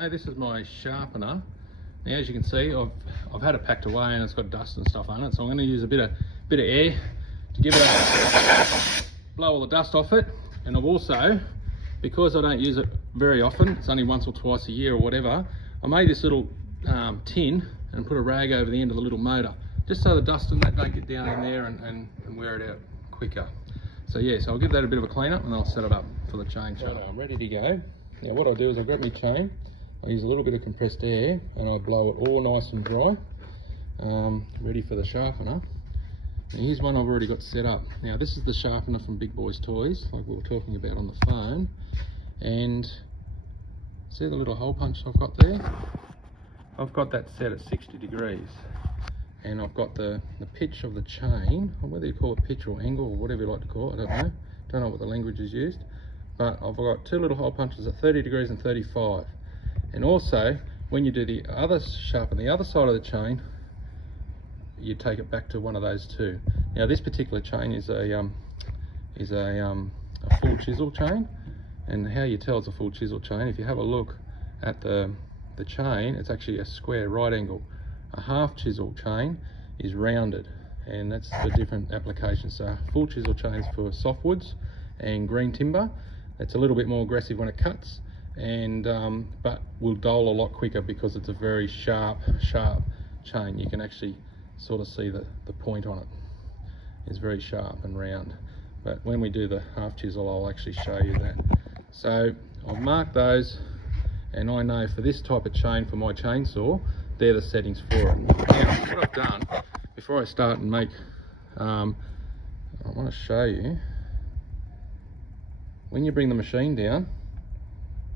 Hey, this is my sharpener. Now, as you can see, I've had it packed away and it's got dust and stuff on it, so I'm going to use a bit of air to give it blow all the dust off it. And I've also, because I don't use it very often, it's only once or twice a year or whatever, I made this little tin and put a rag over the end of the little motor, just so the dust and that don't get down in there and wear it out quicker. So yeah, so I'll give that a bit of a clean up and then I'll set it up for the chain sharp. Right, I'm ready to go. Now what I do is I grab my chain, I use a little bit of compressed air and I blow it all nice and dry, ready for the sharpener. And here's one I've already got set up. Now this is the sharpener from Big Boys Toys, like we were talking about on the phone. And see the little hole punch I've got there? I've got that set at 60 degrees. And I've got the pitch of the chain, or whether you call it pitch or angle or whatever you like to call it, I don't know. Don't know what the language is used. But I've got two little hole punches at 30 degrees and 35. And also, when you do the other sharpen the other side of the chain, you take it back to one of those two. Now this particular chain is a full chisel chain, and how you tell it's a full chisel chain, if you have a look at the chain, it's actually a square right angle. A half chisel chain is rounded, and that's the different applications. So full chisel chains for softwoods and green timber. It's a little bit more aggressive when it cuts, and but will dull a lot quicker because it's a very sharp chain. You can actually sort of see the point on it. It's very sharp and round. But when we do the half chisel, I'll actually show you that. So I've marked those, and I know for this type of chain, for my chainsaw, they're the settings for it. Now what I've done, before I start and make, I want to show you, when you bring the machine down,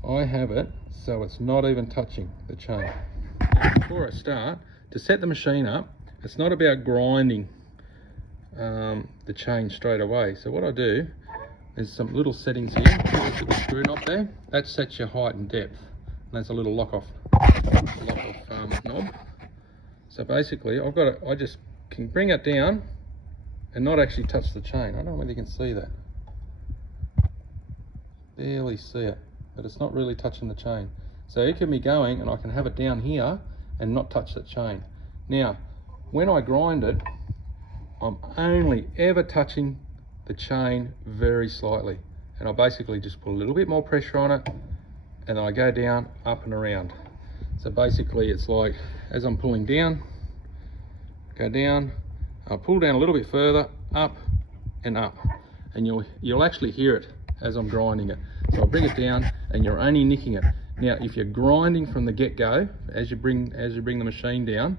I have it so it's not even touching the chain. Before I start, to set the machine up, it's not about grinding the chain straight away. So what I do, there's some little settings here. Look at the screw knob there. That sets your height and depth. And that's a little lock off knob. So basically, I just can bring it down and not actually touch the chain. I don't know whether you can see that. Barely see it, but it's not really touching the chain. So it can be going, and I can have it down here and not touch the chain. Now, when I grind it, I'm only ever touching the chain very slightly, and I basically just put a little bit more pressure on it, and then I go down, up and around. So basically it's like, as I'm pulling down, go down, I'll pull down a little bit further, up and up, and you'll actually hear it as I'm grinding it. So I bring it down and you're only nicking it. Now if you're grinding from the get-go, as you bring the machine down,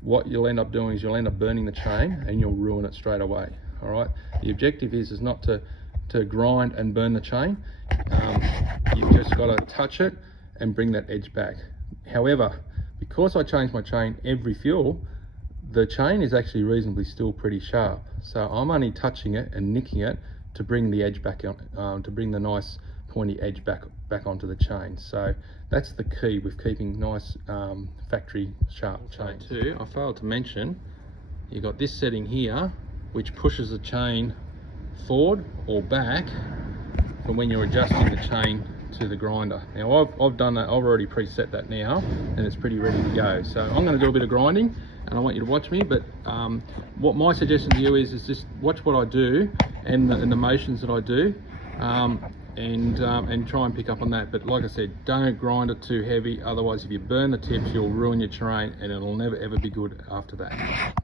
what you'll end up doing is you'll end up burning the chain and you'll ruin it straight away. All right, the objective is not to grind and burn the chain. You've just got to touch it and bring that edge back. However, because I change my chain every fuel, the chain is actually reasonably still pretty sharp. So I'm only touching it and nicking it to bring the edge back on, to bring the nice pointy edge back onto the chain. So that's the key with keeping nice factory sharp chains. Too, I failed to mention, you've got this setting here which pushes the chain forward or back from when you're adjusting the chain to the grinder. Now I've done that, I've already preset that now, and it's pretty ready to go. So I'm going to do a bit of grinding and I want you to watch me, but what my suggestion to you is just watch what I do and the motions that I do, and try and pick up on that. But like I said, don't grind it too heavy, otherwise if you burn the tips you'll ruin your chain and it'll never ever be good after that.